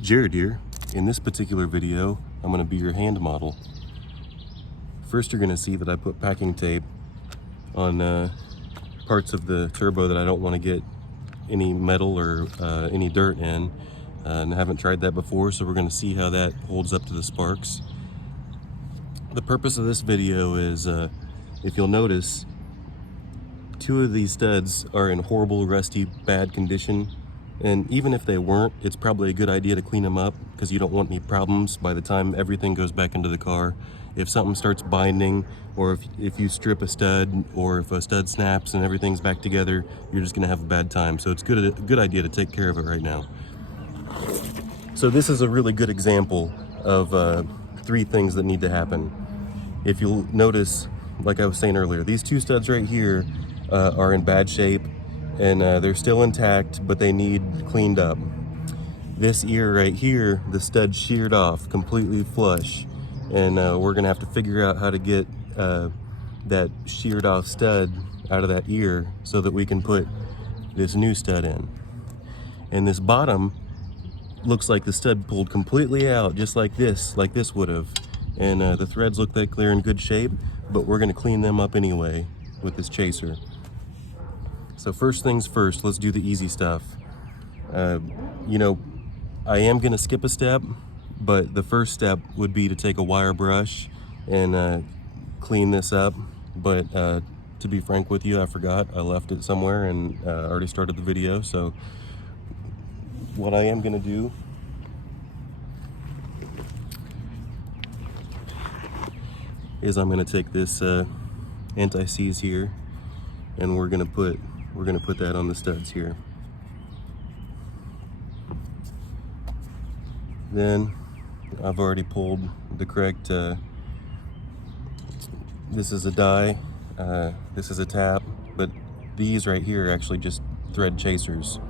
Jared here. In this particular video, I'm going to be your hand model. First, you're going to see that I put packing tape on parts of the turbo that I don't want to get any metal or any dirt in, and I haven't tried that before, so we're going to see how that holds up to the sparks. The purpose of this video is, if you'll notice, two of these studs are in horrible, rusty, bad condition. And even if they weren't, it's probably a good idea to clean them up because you don't want any problems by the time everything goes back into the car. If something starts binding, or if you strip a stud, or if a stud snaps and everything's back together, you're just gonna have a bad time. So it's a good idea to take care of it right now. So this is a really good example of three things that need to happen. If you'll notice, like I was saying earlier, these two studs right here are in bad shape, and they're still intact, but they need cleaned up. This ear right here, the stud sheared off completely flush, and we're gonna have to figure out how to get that sheared off stud out of that ear so that we can put this new stud in. And this bottom looks like the stud pulled completely out, just like this would have. And the threads look like they're in good shape, but we're gonna clean them up anyway with this chaser. So first things first, let's do the easy stuff. You know, I am gonna skip a step, but the first step would be to take a wire brush and clean this up. But to be frank with you, I forgot. I left it somewhere and already started the video. So what I am gonna do is I'm gonna take this anti-seize here, and we're gonna put that on the studs here. Then I've already pulled the correct, this is a die, this is a tap, but these right here are actually just thread chasers.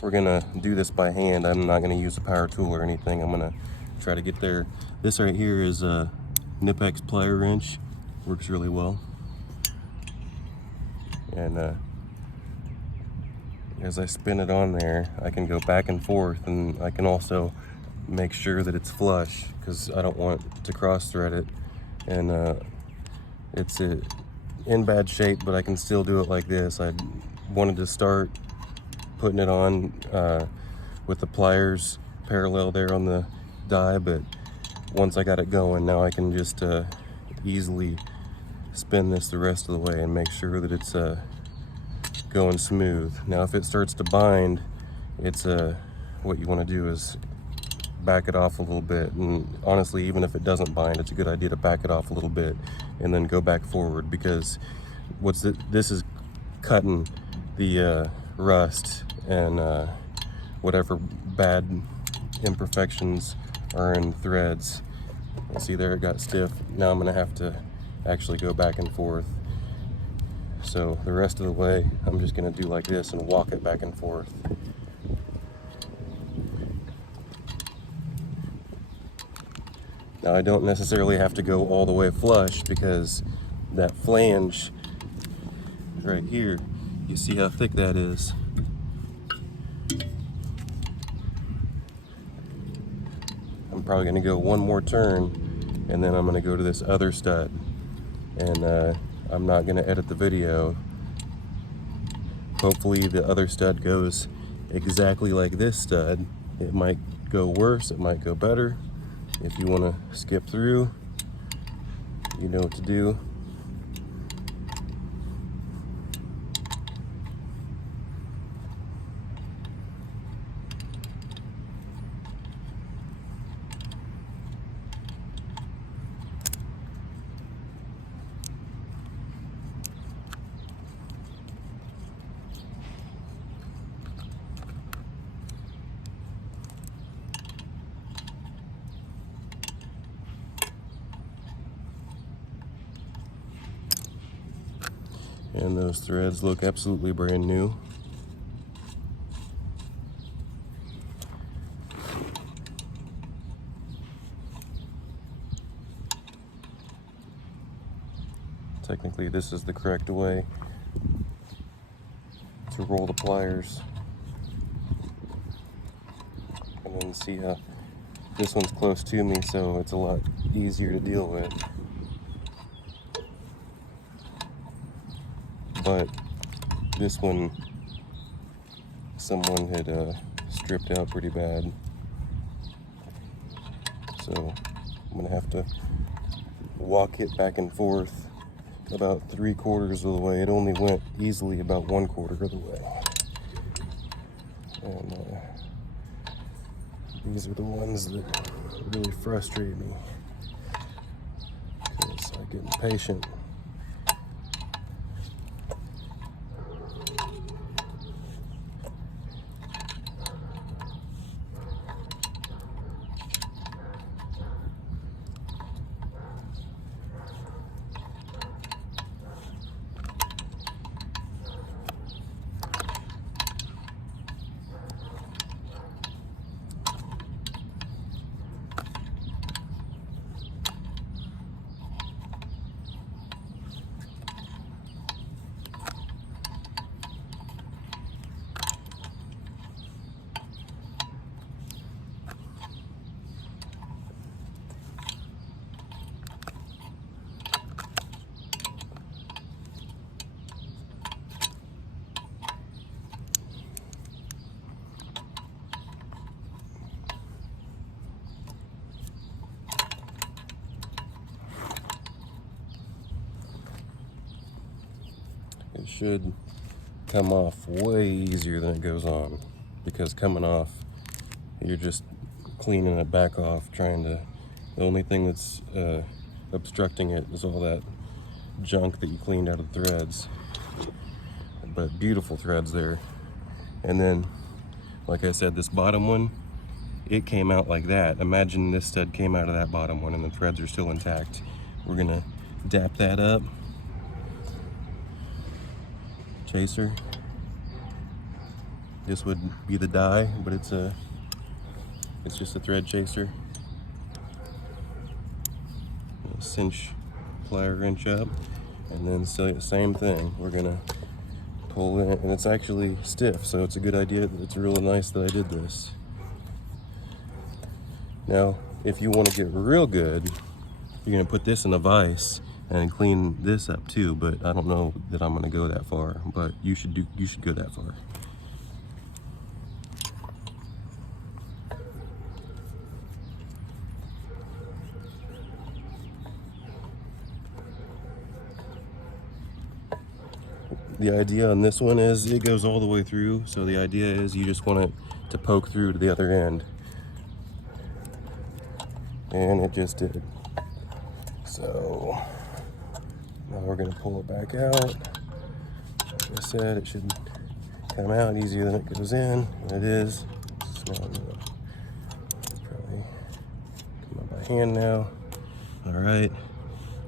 We're gonna do this by hand. I'm not gonna use a power tool or anything. I'm gonna try to get there. This right here is a Nipex plier wrench, works really well. And as I spin it on there, I can go back and forth, and I can also make sure that it's flush because I don't want to cross thread it. And it's in bad shape, but I can still do it like this. I wanted to start putting it on with the pliers parallel there on the die, but once I got it going, now I can just easily spin this the rest of the way and make sure that it's going smooth. Now if it starts to bind, it's what you want to do is back it off a little bit. And honestly, even if it doesn't bind, it's a good idea to back it off a little bit and then go back forward, because this is cutting the rust and whatever bad imperfections are in threads. See there, it got stiff. Now I'm gonna have to actually go back and forth. So the rest of the way, I'm just gonna do like this and walk it back and forth. Now I don't necessarily have to go all the way flush, because that flange right here, you see how thick that is. I'm probably gonna go one more turn, and then I'm gonna go to this other stud. And I'm not gonna edit the video. Hopefully the other stud goes exactly like this stud. It might go worse, it might go better. If you wanna skip through, you know what to do. And those threads look absolutely brand new. Technically, this is the correct way to roll the pliers. And then see how this one's close to me, so it's a lot easier to deal with. But this one, someone had stripped out pretty bad. So I'm gonna have to walk it back and forth about 3/4 of the way. It only went easily about 1/4 of the way. And these are the ones that really frustrate me because I get impatient. It should come off way easier than it goes on, because coming off, you're just cleaning it back off, the only thing that's obstructing it is all that junk that you cleaned out of the threads. But beautiful threads there. And then, like I said, this bottom one, it came out like that. Imagine this stud came out of that bottom one and the threads are still intact. We're gonna dap that up. Chaser. This would be the die, but it's just a thread chaser. Cinch plier wrench up, and then same thing. We're gonna pull it, and it's actually stiff, so it's a good idea. It's really nice that I did this. Now, if you want to get real good, you're gonna put this in a vise and clean this up too, but I don't know that I'm gonna go that far, but you should go that far. The idea on this one is it goes all the way through, so the idea is you just want it to poke through to the other end. And it just did. So now we're gonna pull it back out. Like I said, it should come out easier than it goes in, and it is. It's probably come out by hand now. All right,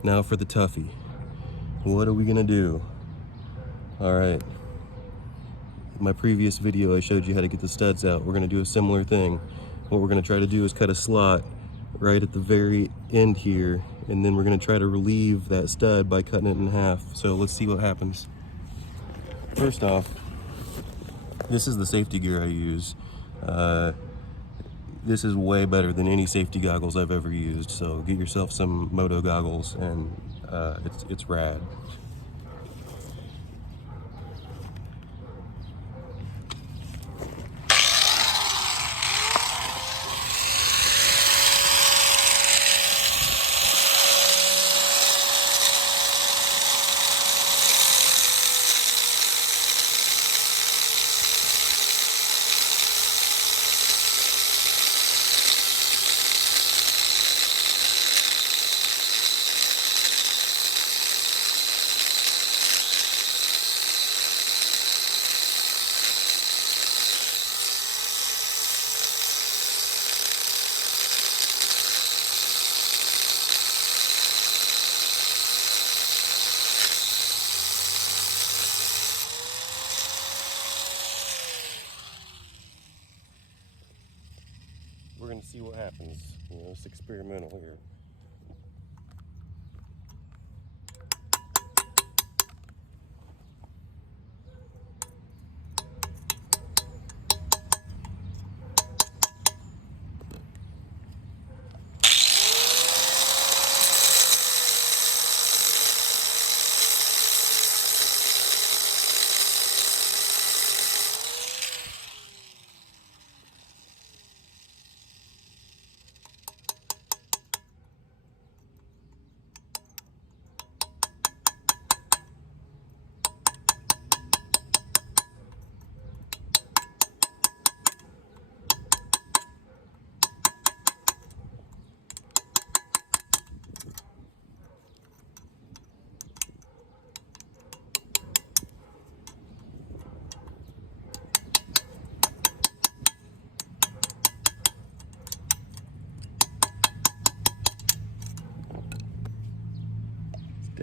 now for the toughie. What are we gonna do? All right, in my previous video I showed you how to get the studs out. We're gonna do a similar thing. What we're gonna try to do is cut a slot right at the very end here, and then we're gonna try to relieve that stud by cutting it in half. So let's see what happens. First off, this is the safety gear I use. This is way better than any safety goggles I've ever used, so get yourself some Moto goggles, and it's rad. We're going to see what happens. You know, it's experimental here.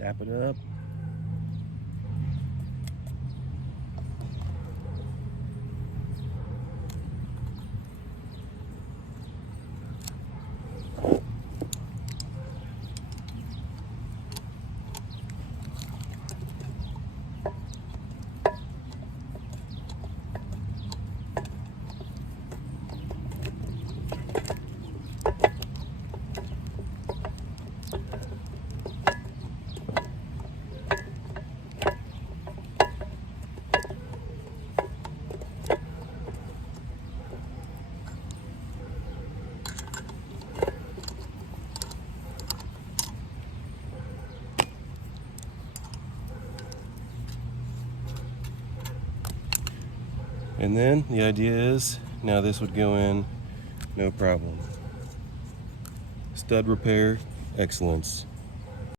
Tap it up. And then the idea is, now this would go in, no problem. Stud repair, excellence.